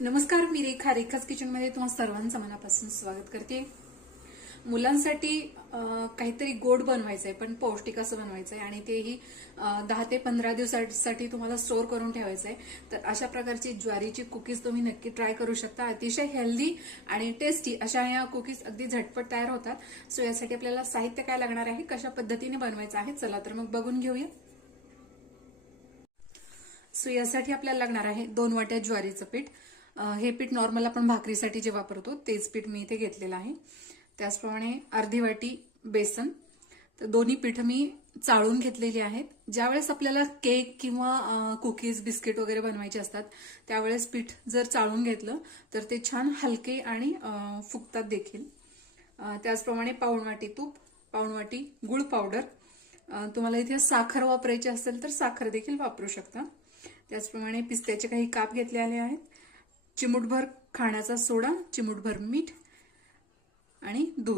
नमस्कार, मी रेखा रेखाच किचनमध्ये तुम्हा सर्वांचं मनापासून स्वागत करते. मुलांसाठी काहीतरी गोड बनवायचंय, पण पौष्टिक असं बनवायचंय आणि तेही 10 ते 15 दिवसासाठी तुम्हाला स्टोअर करून ठेवायचंय. तर अशा प्रकारची ज्वारीची कुकीज तुम्ही नक्की ट्राय करू शकता. अतिशय हेल्दी आणि टेस्टी अशा या कुकीज अगदी झटपट तयार होतात. सो यासाठी आपल्याला साहित्य काय लागणार आहे, कशा पद्धतीने बनवायचं आहे, चला तर मग बघून घेऊया. सो यासाठी आपल्याला लागणार आहे 2 वाट्या ज्वारीचं पीठ. हे पीठ नॉर्मल आपण भाकरीसाठी जे वापरतो तेच पीठ मी इथे घेतलेलं आहे. त्याचप्रमाणे अर्धी वाटी बेसन. तर दोन्ही पीठ मी चाळून घेतलेली आहेत. ज्यावेळेस आपल्याला केक किंवा कुकीज बिस्किट वगैरे बनवायचे असतात त्यावेळेस पीठ जर चाळून घेतलं तर ते छान हलके आणि फुगतात देखील. त्याचप्रमाणे पाऊण वाटी तूप, पाऊण वाटी गुळ पावडर. तुम्हाला इथे साखर वापरायची असेल तर साखर देखील वापरू शकता. त्याचप्रमाणे पिस्त्याचे काही काप घेतलेले आहेत. चिमूटभर खाण्याचा सोडा, चिमूटभर मीठ आणि दूध.